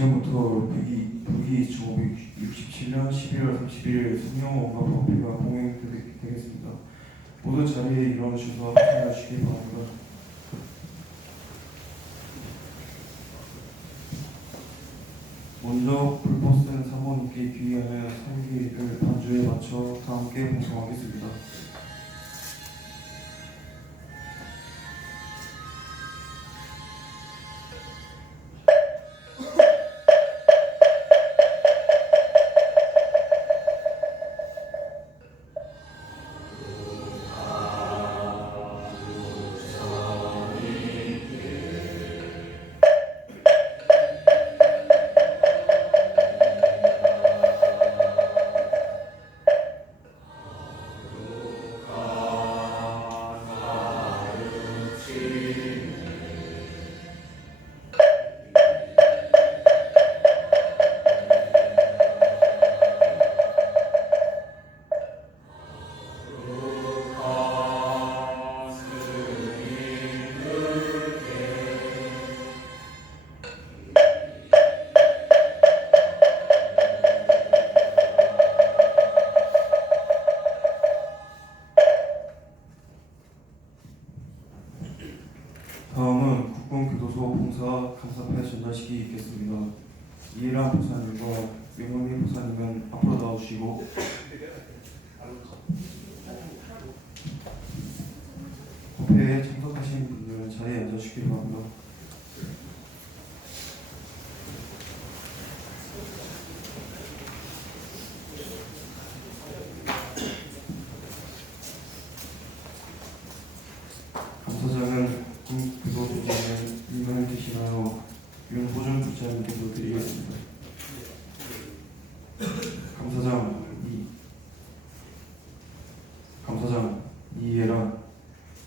지금부터 북이 1967년 11월 31일 성령원과 법회가 봉행되겠습니다. 모두 자리에 일어나셔서 참여하시기 바랍니다. 먼저 불포스는 사모님께 귀의하며 살기를 반주에 맞춰 다 함께 봉송하겠습니다. 다음은 국군교도소 봉사 감사패 전달식이 있겠습니다. 이해란 보사님과 명원희 보사님은 앞으로 나오시고 법회에 참석하신 분들은 자리에 앉아주시기 바랍니다. 감사장은 국군교도소장을 임명을 대신하여 윤보준 부장님께서 드리겠습니다. 감사장 이해란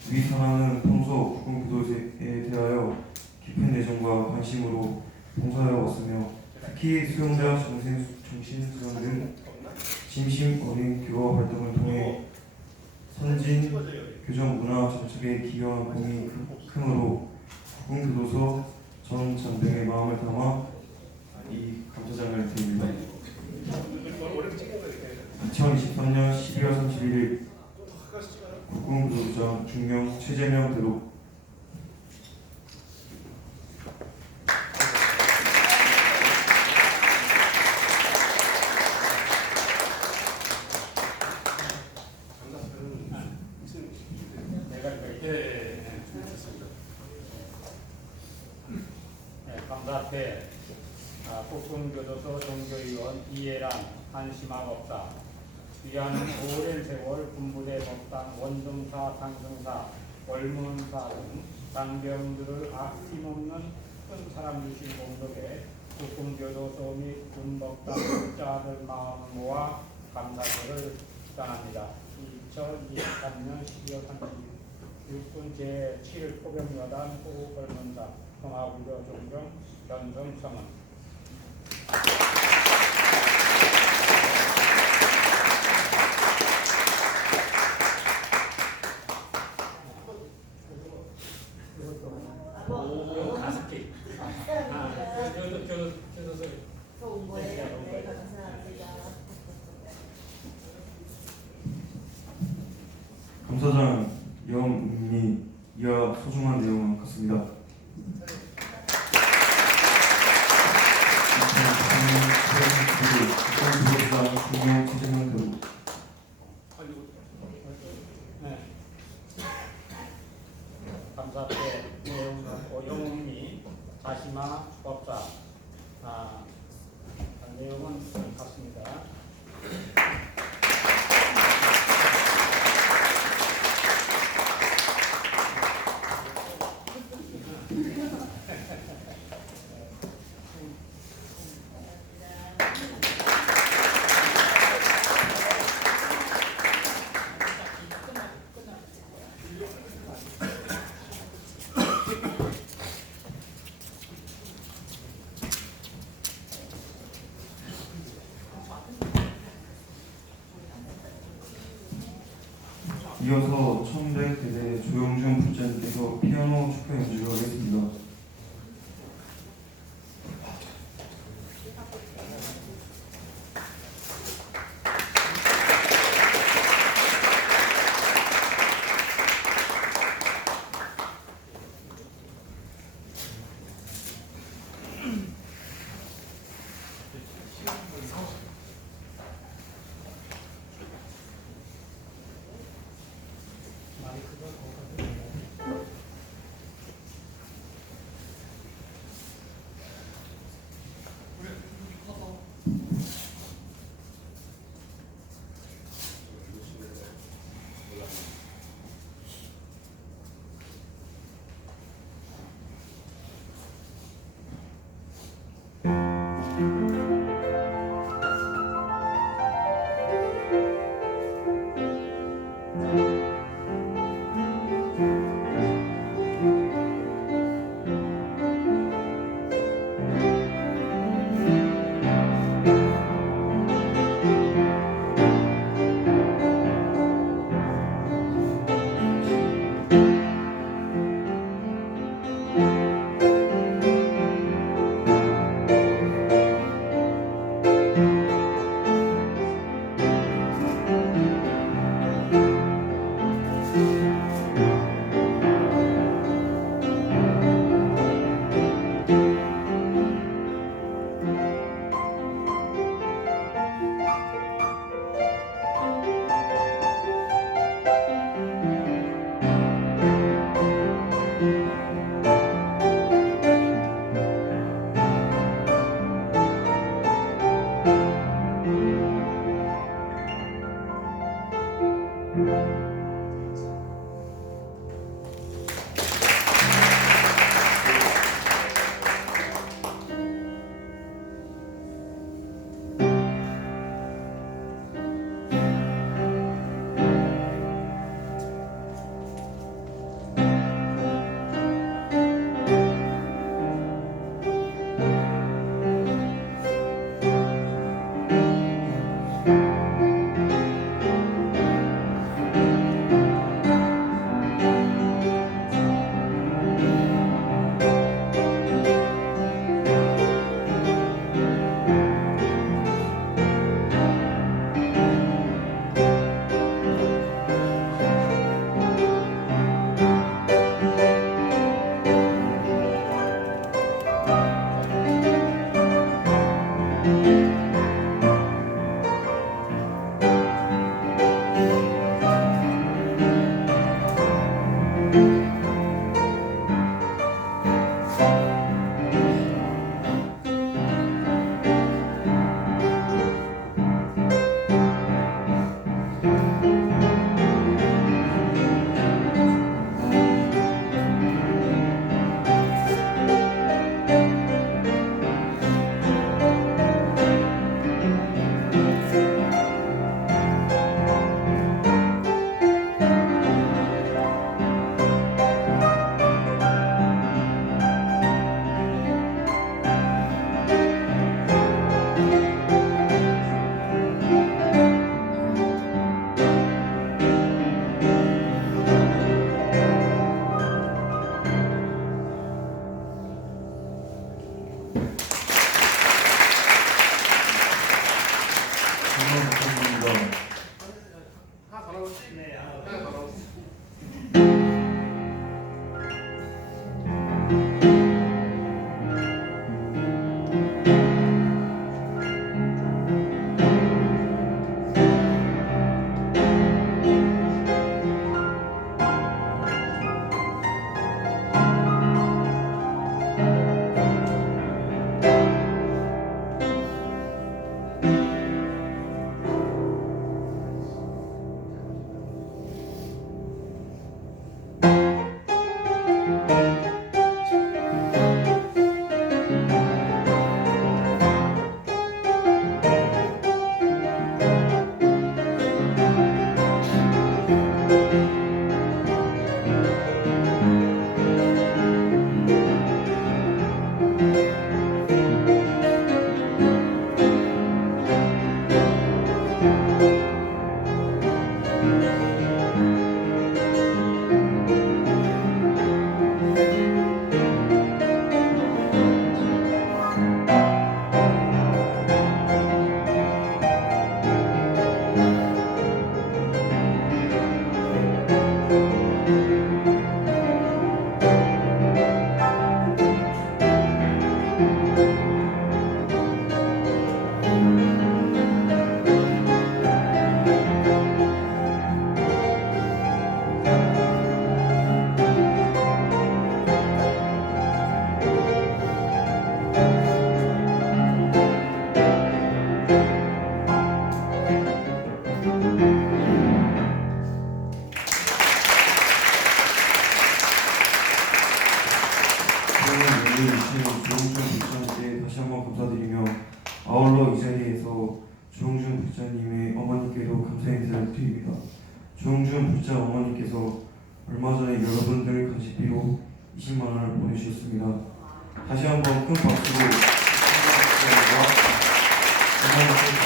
위 산하는 평소 국군교도소에 대하여 깊은 애정과 관심으로 봉사하여 왔으며 특히 수용자 정신수양 등 심심 어린 교화 활동을 통해 선진 교정 문화 정책에 기여한 공이 크므로 국군교도소 전 장병의 마음을 담아 이 감사장을 드립니다. 2023년 12월 31일 국군교도소장 중령 최재명 대로. 감사패 국군교도소 종교위원 이해란 한심화법사 위안은 오랜 세월 군부대 법당 원등사 상승사 월문사 등 장병들을 아낌없는 큰 사람 주신 공덕에 국군교도소 및 군법당 국자들 마음을 모아 감사절을 전합니다. 2023년 12월 36분 제7 포병여단 호국벌문사 평화구조 종경 변성성은 감사장 영미 이하 소중한 내용은 같습니다. 감사패 영웅이 다시마 법사 내용은 같습니다. 이어서 천백대대 조영준 부장님께서 피아노 축하 연주를 하겠습니다. 아울러 이 자리에서 주홍준 불자님의 어머니께도 감사 인사를 드립니다. 주홍준 불자 어머니께서 얼마 전에 여러분들 간식비로 20만 원을 보내주셨습니다. 다시 한번 큰 박수로 감사드립니다.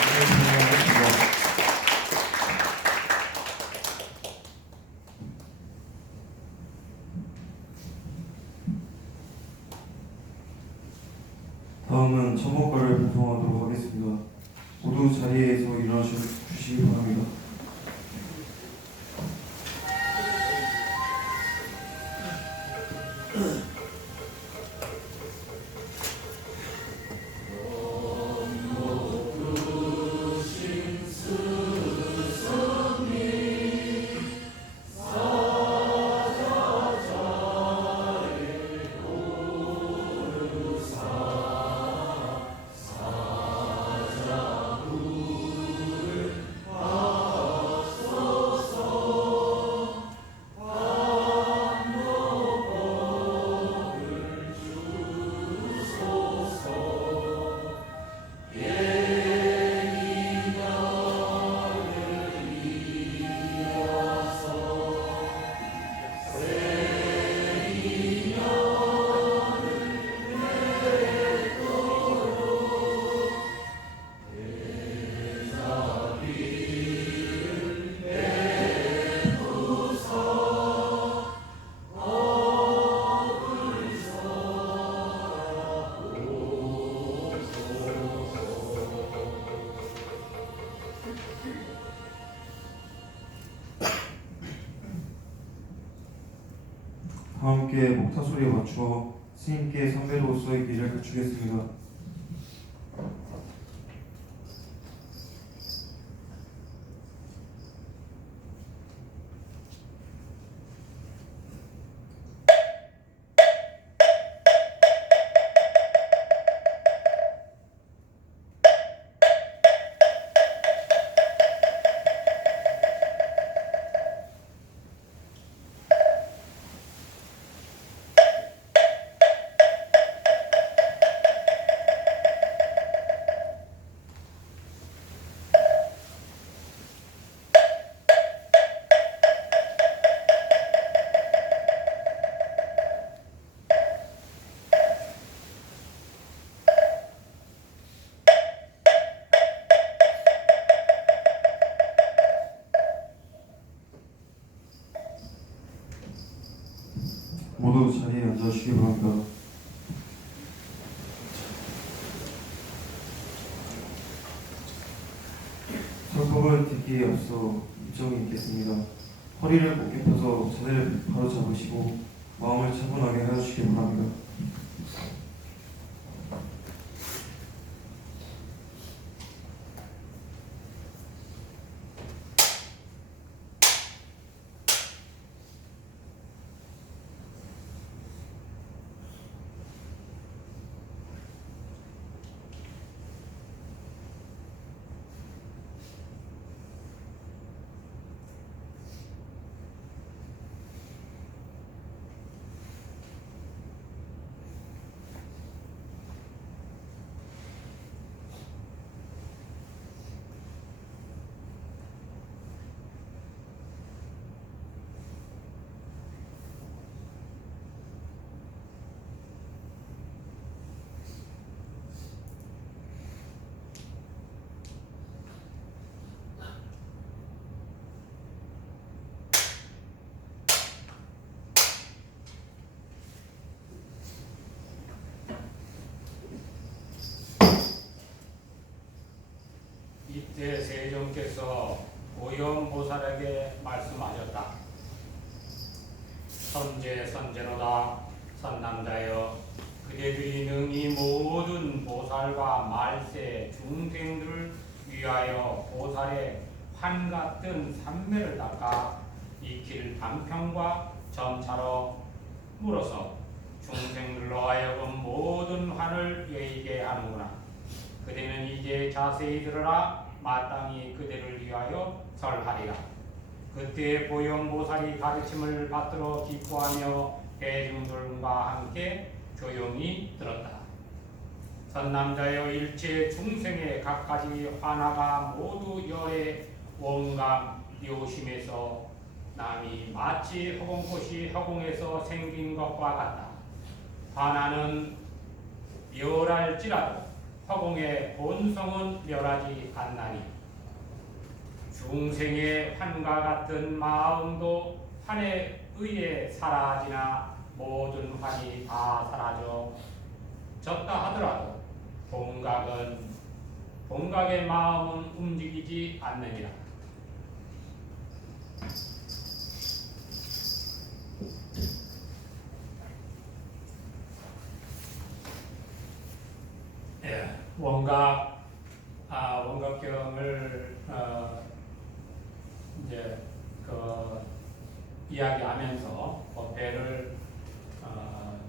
다음은 처목가를 봉송하도록 하겠습니다. 모두 자리에서 일어나 주시기 바랍니다. 저와 함께 목타소리에 맞추어 스님께 선배로서의 길을 갖추겠습니다. 모두 자리에 앉아주시기 바랍니다. 설법을 듣기에 앞서 입정이 있겠습니다. 허리를 곧게 펴서 자세를 바로 잡으시고 마음을 차분하게 해주시기 바랍니다. 이때 세종께서 오염보살에게 말씀하셨다. 선제선제로다. 선남자여, 그대들이 능히 모든 보살과 말세 중생들을 위하여 보살의 환 같은 삼매를 닦아 익힐 방평과 점차로 물어서 중생들로 하여금 모든 환을 여의게 하는구나. 그대는 이제 자세히 들으라. 마땅히 그대를 위하여 설하리라. 그때 보현보살이 가르침을 받들어 기뻐하며 대중들과 함께 조용히 들었다. 선남자여, 일체 중생의 각가지 환화가 모두 열의 원감 묘심에서 남이 마치 허공꽃이 허공에서 생긴 것과 같다. 환화는 멸할지라도 허공의 본성은 멸하지 않나니, 중생의 환과 같은 마음도 환에 의해 사라지나 모든 환이 다 사라졌다 하더라도 본각의 마음은 움직이지 않느니라. 원각경을 이제 이야기하면서 법회를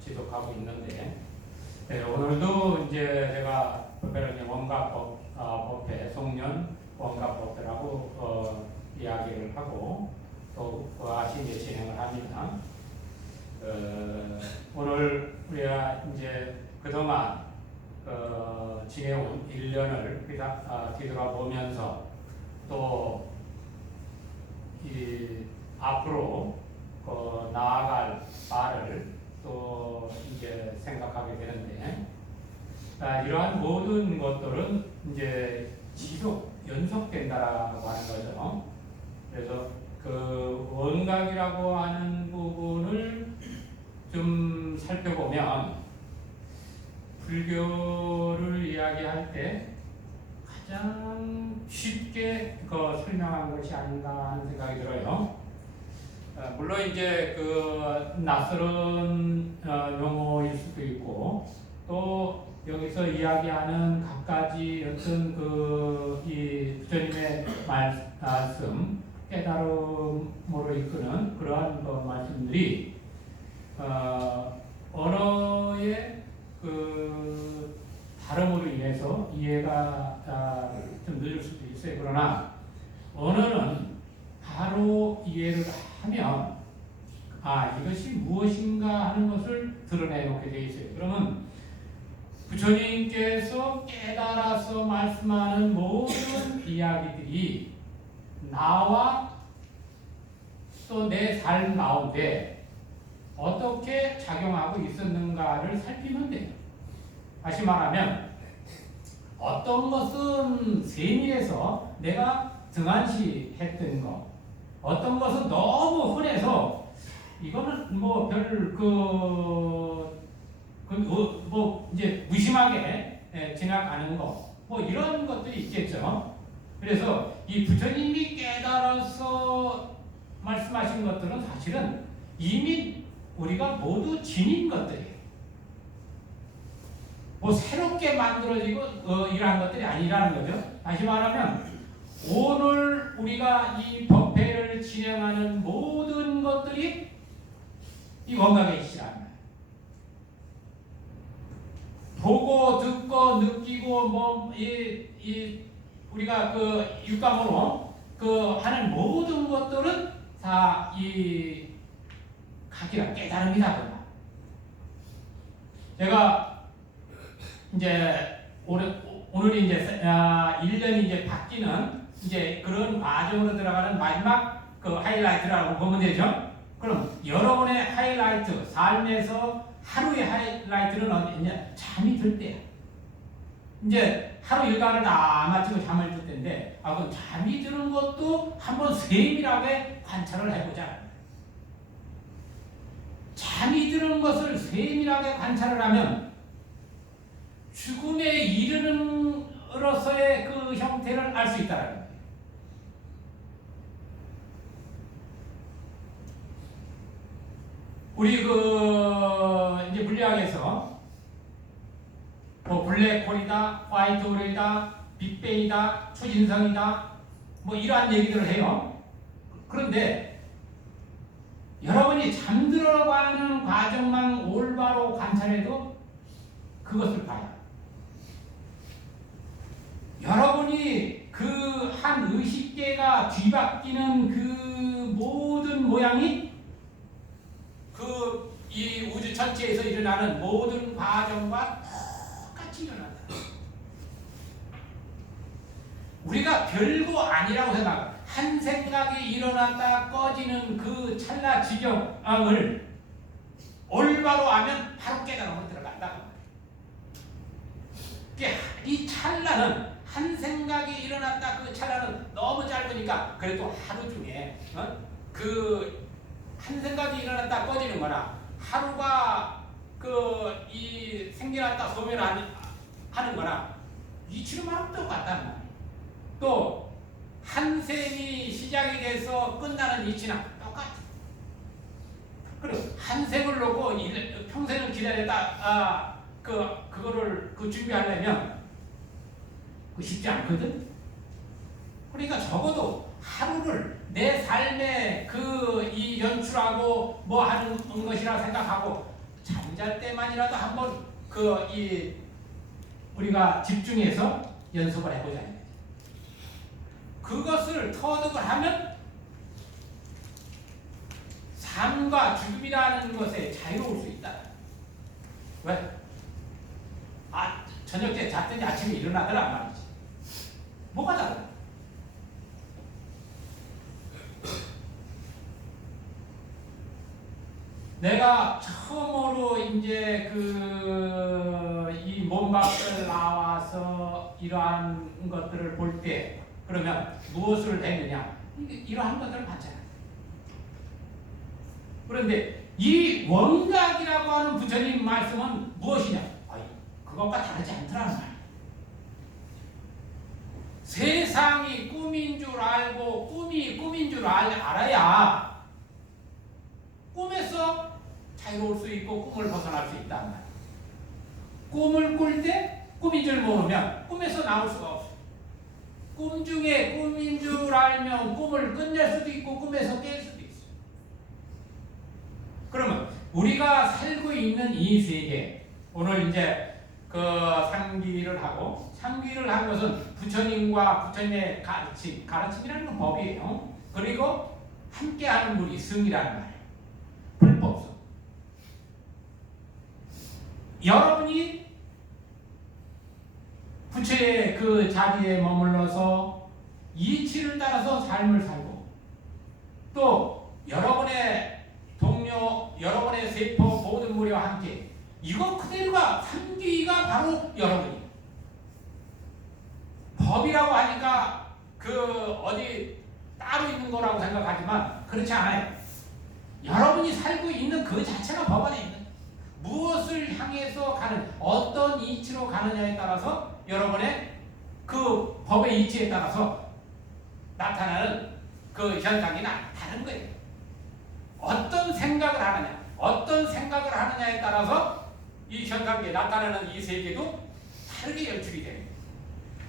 지속하고 있는데, 오늘도 이제 제가 법회를 법회, 송년 원각법회라고 이야기를 하고 또 그와 이제 진행을 합니다. 오늘 우리가 이제 그동안 지내온 1년을 뒤돌아보면서 또 앞으로 나아갈 바를 또 이제 생각하게 되는데, 이러한 모든 것들은 이제 연속된다라고 하는 거죠. 그래서 그 원각이라고 하는 부분을 좀 살펴보면, 불교를 이야기할 때 가장 쉽게 설명한 것이 아닌가 하는 생각이 들어요. 물론 이제 그 낯설은 용어일 수도 있고 또 여기서 이야기하는 각가지 어떤 이 부처님의 말씀 깨달음으로 이끄는 그러한 그 말씀들이 언어의 그 다름으로 인해서 이해가 좀 늦을 수도 있어요. 그러나 언어는 바로 이해를 하면 이것이 무엇인가 하는 것을 드러내놓게 되어 있어요. 그러면 부처님께서 깨달아서 말씀하는 모든 이야기들이 나와 또 내 삶 가운데 어떻게 작용하고 있었는가를 살피면 돼요. 다시 말하면 어떤 것은 세밀해서 내가 등한시했던 것, 어떤 것은 너무 흔해서 이거는 뭐 이제 무심하게 지나가는 거, 뭐 이런 것들이 있겠죠. 그래서 이 부처님이 깨달아서 말씀하신 것들은 사실은 이미 우리가 모두 지닌 것들이에요. 뭐 새롭게 만들어지고 이러한 것들이 아니라는 거죠. 다시 말하면 오늘 우리가 이 법회를 진행하는 모든 것들이 이 원각의시라는 거예요. 보고 듣고 느끼고 우리가 그 육감으로 하는 모든 것들은 다 이 각이라 깨달음이다. 제가 이제 오늘이 이제 1년이 이제 바뀌는 이제 그런 과정으로 들어가는 마지막 그 하이라이트라고 보면 되죠. 그럼 여러분의 하이라이트, 삶에서 하루의 하이라이트는 어디냐? 잠이 들 때야. 이제 하루 일과를 다 마치고 잠을 들 텐데, 그럼 잠이 드는 것도 한번 세밀하게 관찰을 해보자. 잠이 드는 것을 세밀하게 관찰을 하면 죽음에 이르는으로서의 그 형태를 알 수 있다는 거예요. 우리 이제 물리학에서 뭐 블랙홀이다, 화이트홀이다, 빅뱅이다, 초진성이다, 뭐 이러한 얘기들을 해요. 그런데 여러분이 잠들어가는 과정만 올바로 관찰해도 그것을 봐요. 여러분이 그 한 의식계가 뒤바뀌는 그 모든 모양이 이 우주 전체에서 일어나는 모든 과정과 똑같이 일어난다. 우리가 별거 아니라고 생각합니다. 한 생각이 일어났다 꺼지는 그 찰나 지경을 올바로 알면 바로 깨달음으로 들어간다. 이 찰나는 한 생각이 일어났다 그 찰나는 너무 짧으니까 그래도 하루 중에 한 생각이 일어났다 꺼지는 거나 하루가 이 생겨났다 소멸하는 거나 이치로만 똑같다는 말이에요. 또 한 생이 시작이 돼서 끝나는 이치나 똑같아. 그리고 한 생을 놓고 평생을 기다렸다 그거를 준비하려면 쉽지 않거든. 그러니까 적어도 하루를 내 삶에 이 연출하고 뭐 하는 것이라 생각하고 잠잘 때만이라도 한번 우리가 집중해서 연습을 해보자. 그것을 터득을 하면 삶과 죽음이라는 것에 자유로울 수 있다. 왜? 저녁 때 잤더니 아침에 일어나더란 말이지. 뭐가 다르다? 내가 처음으로 이제 이 몸 밖을 나와서 이러한 것들을 볼 때 그러면 무엇을 했느냐? 이러한 것들을 봤잖아. 그런데 이 원각이라고 하는 부처님 말씀은 무엇이냐? 그것과 다르지 않더라는 말이야. 세상이 꿈인 줄 알고 꿈이 꿈인 줄 알아야 꿈을 꿀 때 꿈인 줄 모르면 꿈에서 나올 수가 없어. 꿈 중에 꿈인 줄 알면 꿈을 끝낼 수도 있고 꿈에서 깰 수도 있어. 그러면 우리가 살고 있는 이 세계, 오늘 이제 그 상기를 하고, 상기를 한 것은 부처님과 부처님의 가르침이라는 건 법이에요. 그리고 함께하는 분이 승이라는 말이에요. 불법성. 여러분이 부처의 그 자리에 머물러서 이치를 따라서 삶을 살고, 또 여러분의 동료, 여러분의 세포 모든 무리와 함께, 이거 그대로가 삼귀가 바로 여러분이에요. 법이라고 하니까 그 어디 따로 있는 거라고 생각하지만 그렇지 않아요. 여러분이 살고 있는 그 자체가 법 안에 있는, 무엇을 향해서 가는, 어떤 이치로 가느냐에 따라서 여러분의 그 법의 이치에 따라서 나타나는 그 현상이 다른 거예요. 어떤 생각을 하느냐, 어떤 생각을 하느냐에 따라서 이 현상에 나타나는 이 세계도 다르게 연출이 됩니다.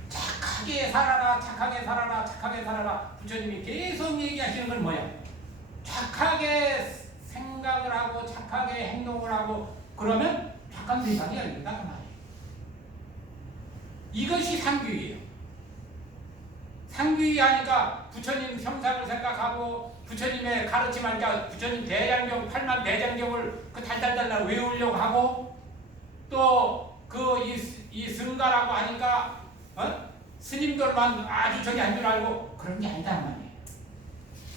착하게 살아라, 착하게 살아라, 착하게 살아라. 부처님이 계속 얘기하시는 건 뭐야? 착하게 생각을 하고 착하게 행동을 하고 그러면 착한 세상이 열린다 그 말이에요. 이것이 상규이에요. 상규이하니까 부처님 형상을 생각하고 부처님의 가르침하니까 부처님 대장경 8만 대장경을 그 달달달 외우려고 하고, 또 그 이 승가라고 하니까 스님들만 아주 저기 한 줄 알고 그런 게 아니단 말이에요.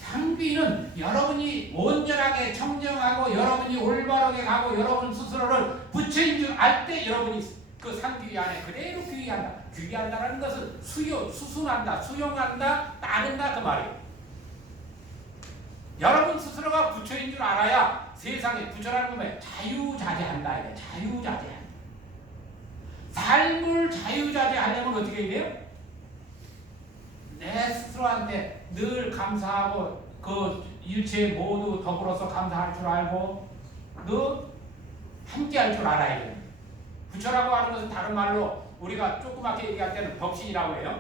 상귀는 여러분이 온전하게 청정하고 여러분이 올바르게 가고 여러분 스스로를 부처인 줄 알 때 여러분이 그 상귀 안에 그대로 귀의한다. 귀의한다는 것은 수순한다, 수용한다, 따른다 그 말이에요. 여러분 스스로가 부처인 줄 알아야 세상에 부처라는 건 뭐예요? 자유자재한다. 이게 자유자재한다. 삶을 자유자재하려면 어떻게 해야 돼요? 내 스스로한테 늘 감사하고 그 일체 모두 더불어서 감사할 줄 알고 늘 함께 할 줄 알아야 돼요. 부처라고 하는 것은 다른 말로 우리가 조그맣게 얘기할 때는 법신이라고 해요.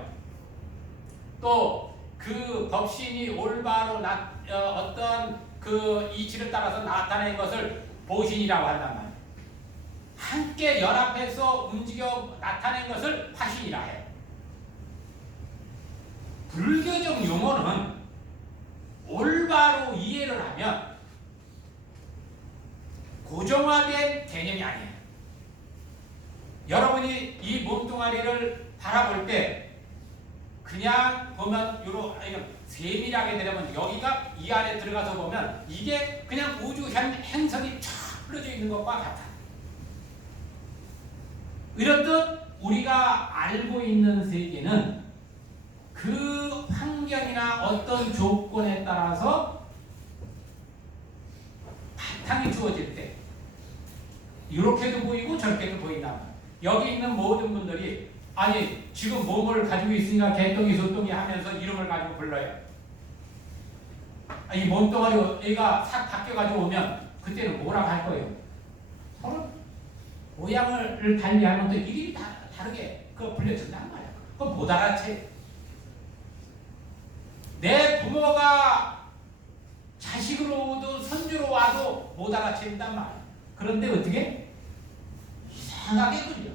또 그 법신이 올바로 어떤 그 이치를 따라서 나타낸 것을 보신이라고 한단 말이에요. 함께 연합해서 움직여 나타낸 것을 화신이라 해요. 불교적 용어는 올바로 이해를 하면 고정화된 개념이 아니에요. 여러분이 이 몸뚱아리를 바라볼 때 그냥 보면 세밀하게 되려면 여기가 이 안에 들어가서 보면 이게 그냥 우주 행성이 쫙 흘러져 있는 것과 같아. 이렇듯 우리가 알고 있는 세계는 그 환경이나 어떤 조건에 따라서 바탕이 주어질 때 이렇게도 보이고 저렇게도 보인다. 여기 있는 모든 분들이 아니 지금 몸을 가지고 있으니까 개똥이 소똥이 하면서 이름을 가지고 불러요. 이 몸뚱아리 얘가 싹 바뀌어가지고 오면 그때는 뭐라고 할 거예요? 서로 모양을 달리하면 또 이름이 다르게 불려진단 말이야. 그건 못 알아채. 내 부모가 자식으로 오도 손주로 와도 못 알아챈단 말이야. 그런데 어떻게? 이상하게 그려.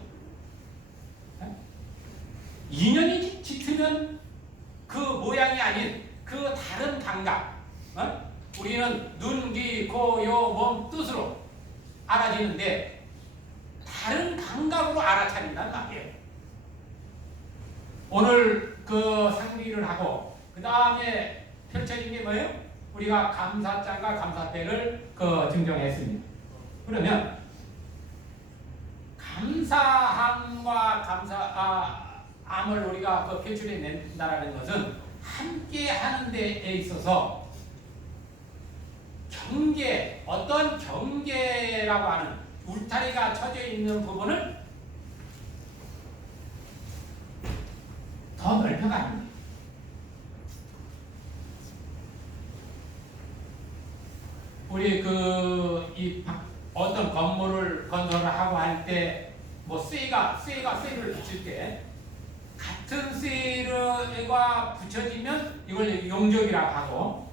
인연이 짙으면 그 모양이 아닌 그 다른 감각, 우리는 눈, 귀, 코, 요, 몸 뜻으로 알아지는데 다른 감각으로 알아차린단 말이에요. 오늘 그 상기를 하고 그 다음에 펼쳐진 게 뭐예요? 우리가 감사장과 감사패를 증정했습니다. 그러면 감사함과 암을 우리가 표출해 낸다라는 것은 함께 하는 데에 있어서 경계, 어떤 경계라고 하는 울타리가 쳐져 있는 부분을 더 넓혀가는 거예요. 우리 어떤 건물을 건설을 하고 할 때 뭐 쇠를 붙일 때 같은 쇠가 붙여지면 이걸 용접이라고 하고,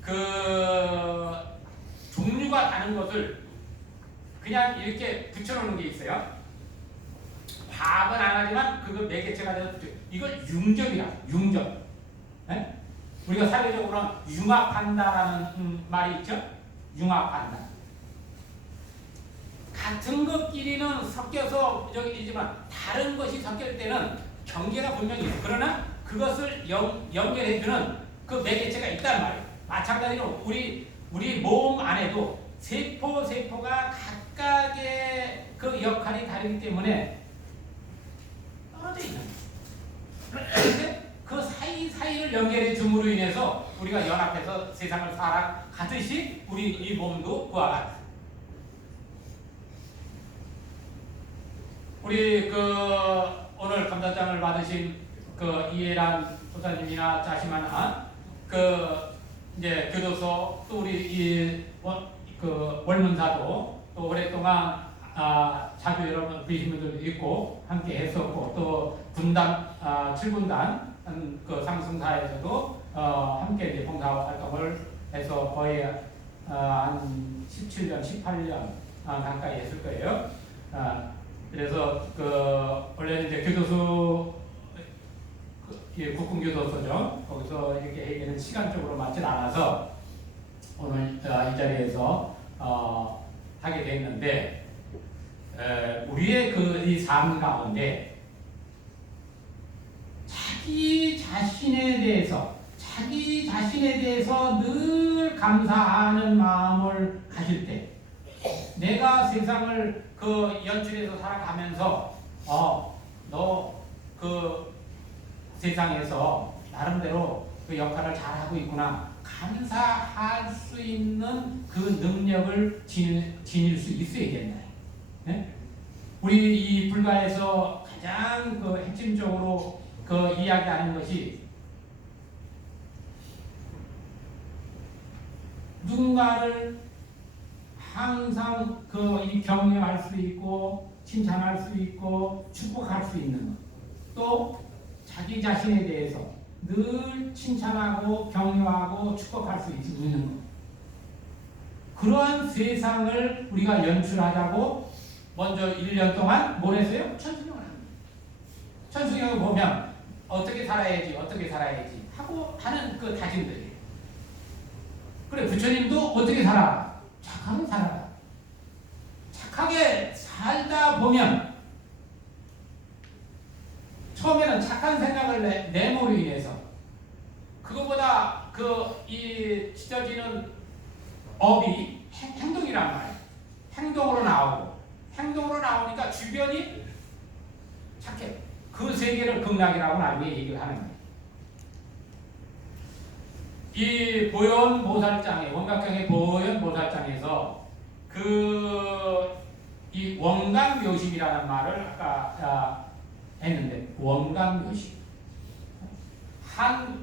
그 종류가 다른 것을 그냥 이렇게 붙여놓는 게 있어요. 화합은 안 하지만 그거 매개체가 돼서 이걸 융접이라. 융접. 네? 우리가 사회적으로는 융합한다라는 말이 있죠. 융합한다. 같은 것끼리는 섞여서 저기지만 다른 것이 섞일 때는 경계가 분명히 있어요. 그러나 그것을 연결해주는 그 매개체가 있단 말이에요. 마찬가지로 우리 몸 안에도 세포가 각각의 그 역할이 다르기 때문에 떨어져 있는 거예요. 그런데 그 사이를 연결해 줌으로 인해서 우리가 연합해서 세상을 살아가듯이 우리 이 몸도 그와 같아요. 우리 오늘 감사장을 받으신 이해란 도사님이나 자시마나 이제 교도소 또 우리 월문사도 또 오랫동안 자주 여러분 뵈신 분들도 있고 함께 했었고, 또 군단 7군단 상승사에서도 함께 이제 봉사 활동을 해서 거의 한 17년, 18년 가까이 했을 거예요. 그래서 원래는 이제 교도소 국군교도소죠. 거기서 이렇게 얘기는 시간적으로 맞지 않아서 오늘 이 자리에서 하게 됐는데, 우리의 이 삶 가운데 자기 자신에 대해서 늘 감사하는 마음을 가질 때, 내가 세상을 연출해서 살아가면서 너 세상에서 나름대로 그 역할을 잘하고 있구나, 감사할 수 있는 그 능력을 지닐 수 있어야 된다. 네? 우리 이 불가에서 가장 핵심적으로 이야기하는 것이, 누군가를 항상 격려할 수 있고 칭찬할 수 있고 축복할 수 있는 것, 또 자기 자신에 대해서 늘 칭찬하고 격려하고 축복할 수 있는 것, 그러한 세상을 우리가 연출하자고 먼저 1년 동안 뭘 했어요? 천수경을 합니다. 천수경을 보면 어떻게 살아야지 하고 하는 그 다짐들이에요. 그래, 부처님도 어떻게 살아? 착하게 살아라. 착하게 살다 보면 처음에는 착한 생각을 내모로 인해서 그거보다 이 찢어지는 업이 행동이란 말이에요. 행동으로 나오니까 주변이 착해. 그 세계를 극락이라고 나중에 얘기를 하는 거예요. 이 보현보살장에, 원각경의 보현보살장에서 이 원각묘심이라는 말을 아까 했는데, 원각묘심.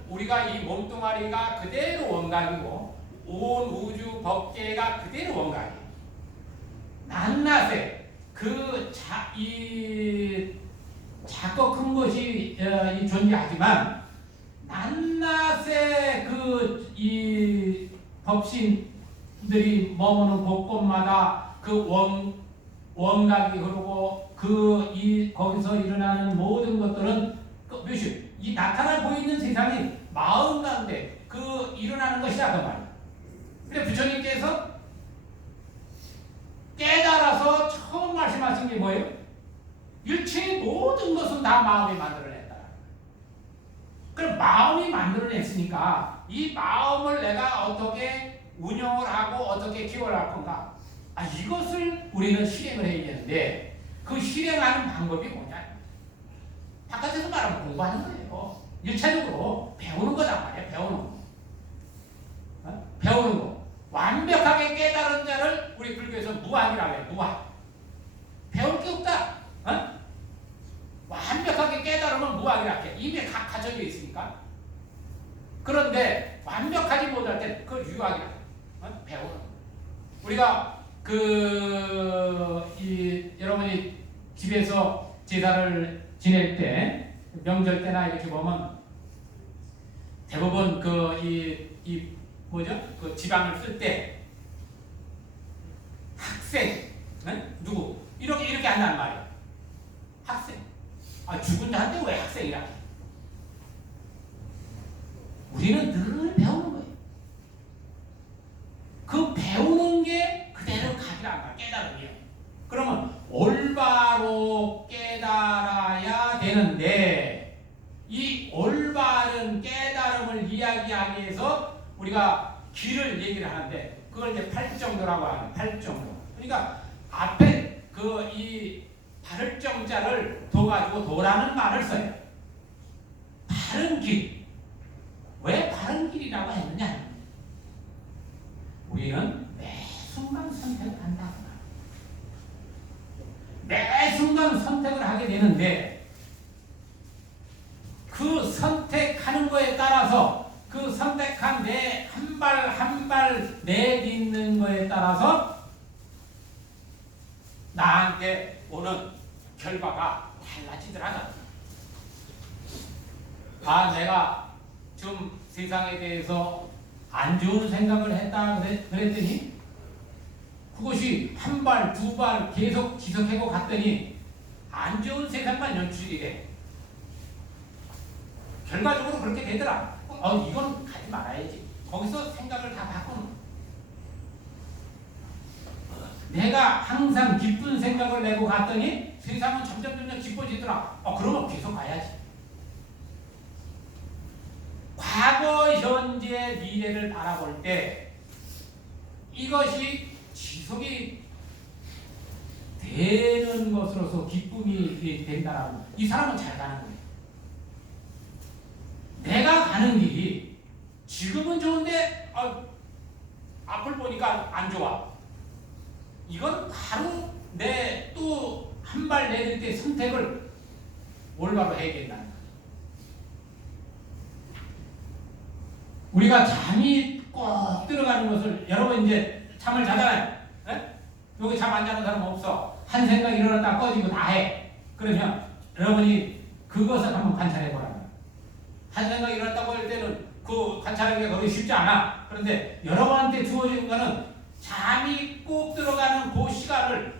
우리가 이 몸뚱아리가 그대로 원각이고 온 우주 법계가 그대로 원각이에요. 낮낮에 작고 큰 것이 존재하지만, 낮낮에 이 법신들이 머무는 곳곳마다 원각이 흐르고 거기서 일어나는 모든 것들은 이 나타나 보이는 세상이 마음 가운데 일어나는 것이다, 그 말이에요. 근데 부처님께서 깨달아서 처음 말씀하신 게 뭐예요? 일체의 모든 것은 다 마음이 만들어낸다. 그럼 마음이 만들어냈으니까 이 마음을 내가 어떻게 운영을 하고 어떻게 키워갈 건가? 이것을 우리는 실행을 해야 되는데, 그 실행하는 방법이 뭐냐? 바깥에서 말하면 공부하는 거예요. 일차적으로 배우는 거단 말이야. 배우는 거. 완벽하게 깨달은 자를 우리 불교에서 무학이라고 해요. 무학. 배울 게 없다. 완벽하게 깨달으면 무학이라고 해. 이미 갖춰져 있으니까. 그런데 완벽하지 못할 때 그걸 유학이라고 해. 배우는 거. 우리가 여러분이 집에서 제사를 지낼 때 명절 때나 이렇게 보면 대부분 이 뭐죠? 그 지방을 쓸 때 학생 누구 이렇게 한단 말이에요. 학생. 죽은 자한테 왜 학생이라? 우리는 늘 배우는 거예요. 그 배우는 게 그대로 가지를 않아. 깨달음이에요. 그러면 올바로 깨달아야 되는데 이 올바른 깨달음을 이야기하기 위해서 우리가 길을 얘기를 하는데 그걸 이제 팔정도라고 하는 팔정도. 그러니까 앞에 이 바를 정자를 둬가지고 도라는 말을 써요. 바른 길. 왜 바른 길이라고 했느냐? 우리는 매 순간 선택을 한다. 매 순간 선택을 하게 되는데 그 선택하는 거에 따라서 그 선택한 내 한 발 한 발 내딛는 거에 따라서 나한테 오는 결과가 달라지더라고요. 내가 좀 세상에 대해서 안 좋은 생각을 했다 그랬더니 그것이 한 발, 두 발 계속 지속하고 갔더니 안 좋은 세상만 연출이 돼. 결과적으로 그렇게 되더라. 이건 가지 말아야지. 거기서 생각을 다 바꾸는. 내가 항상 기쁜 생각을 내고 갔더니 세상은 점점 기뻐지더라. 그러면 계속 가야지. 과거, 현재, 미래를 바라볼 때 이것이 지속이 되는 것으로서 기쁨이 된다라고. 이 사람은 잘 가는 거예요. 내가 가는 길이 지금은 좋은데 앞을 보니까 안 좋아. 이건 바로 내 또 한 발 내릴 때 선택을 올바로 해야 된다는 거예요. 우리가 잠이 꼭 들어가는 것을 여러분 이제 잠을 자잖아요. 여기 잠 안 자는 사람 없어. 한 생각 일어났다 꺼지고 다 해. 그러면 여러분이 그것을 한번 관찰해 보라고. 한 생각 일어났다고 할 때는 그 관찰하기가 거의 쉽지 않아. 그런데 여러분한테 주어진 거는 잠이 꼭 들어가는 그 시간을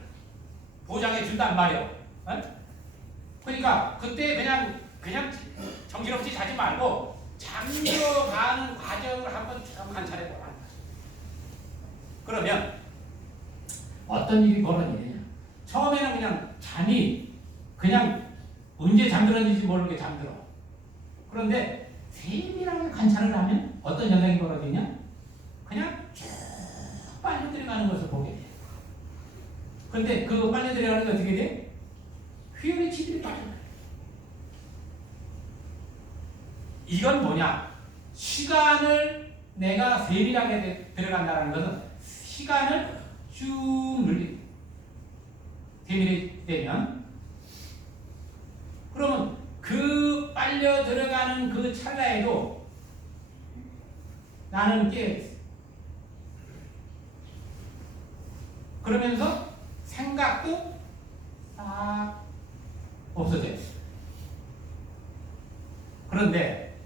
보장해 준단 말이에요. 그러니까 그때 그냥 정신없이 자지 말고 잠들어가는 과정을 한번 쭉 관찰해 보라. 그러면 어떤 일이 벌어지느냐? 처음에는 그냥 잠이 그냥 언제 잠들었는지 모르게 잠들어. 그런데 세밀하게 관찰을 하면 어떤 현상이 벌어지냐? 그냥 쭉 빨리 들어가는 것을 보게 돼. 그런데 그 빨리 들어가는 게 어떻게 돼? 휘어의 치들이 빠져. 이건 뭐냐? 시간을 내가 세밀하게 들어간다는 것은 시간을 쭉 늘리 세밀히 되면 그러면 그 빨려 들어가는 그 찰나에도 나는 깨어있어. 그러면서 생각도 싹 없어져요. 그런데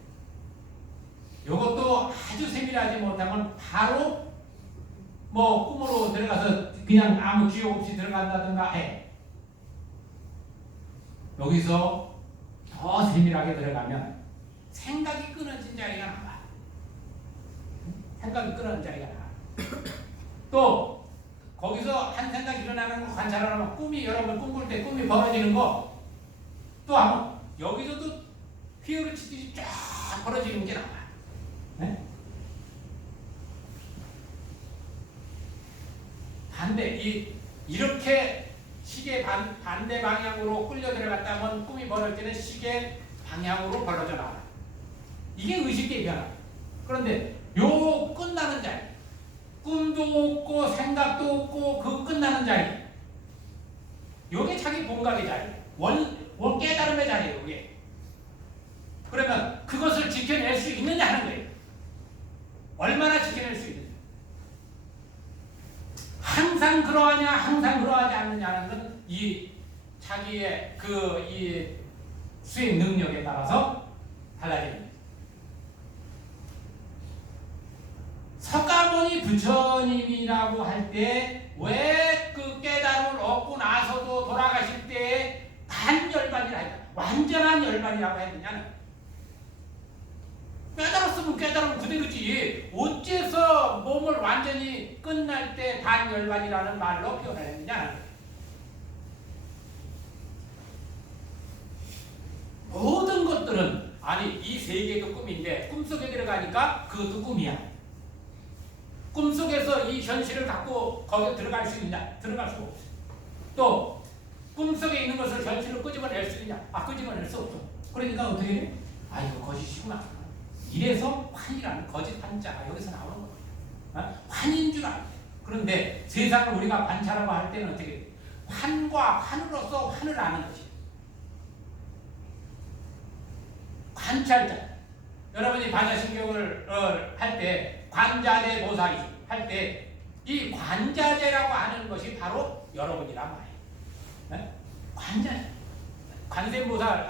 이것도 아주 세밀하지 못하면 바로 꿈으로 들어가서 그냥 아무 기억 없이 들어간다든가 해. 여기서 더 세밀하게 들어가면 생각이 끊어진 자리가 나와. 생각이 끊어진 자리가 나와. 또 거기서 한 생각 일어나는 거 관찰하면 꿈이 여러분 꿈꿀 때 꿈이 벌어지는 거 또 한번 여기서도 휘어를 치듯이 쫙 벌어지는 게 나와. 네? 반대 이렇게 시계 반대 방향으로 끌려 들어갔다면 꿈이 벌어질 때는 시계 방향으로 벌어져 나와. 이게 의식의 변화. 그런데 요 끝나는 자리, 꿈도 없고 생각도 없고 그 끝나는 자리, 요게 자기 본각의 자리, 원 깨달음의 자리예요. 이게. 그러면 그것을 지켜낼 수 있느냐 하는 거예요. 얼마나 지켜낼 수 있느냐. 항상 그러하냐 항상 그러하지 않느냐는 건 이 자기의 그 이 수행 능력에 따라서 달라집니다. 석가모니 부처님이라고 할 때 왜 그 깨달음을 얻고 나서도 돌아가실 때 단열반이라 했다. 완전한 열반이라고 했느냐는 깨달았으면 깨달으면 그대로지. 어째서 몸을 완전히 끝날 때 단열반이라는 말로 표현을 했느냐는 모든 것들은 아니 이 세계도 꿈인데 꿈속에 들어가니까 그것도 꿈이야. 꿈속에서 이 현실을 갖고 거기에 들어갈 수 있느냐? 들어갈 수가 없어. 또 꿈속에 있는 것을 현실로 끄집어낼 수 있느냐? 끄집어낼 수 없어. 그러니까 어떻게 돼? 이거 거짓이구나. 이래서 환이라는 거짓 환자가 여기서 나오는 거야. 환인 줄 알아. 그런데 세상을 우리가 관찰하고 할 때는 어떻게 돼? 환과 환으로서 환을 아는 것이. 관찰자. 여러분이 반야심경을 할 때 관자재 모사이 할 때 이 관자재라고 하는 것이 바로 여러분이란 말이에요. 관자재. 관세음보살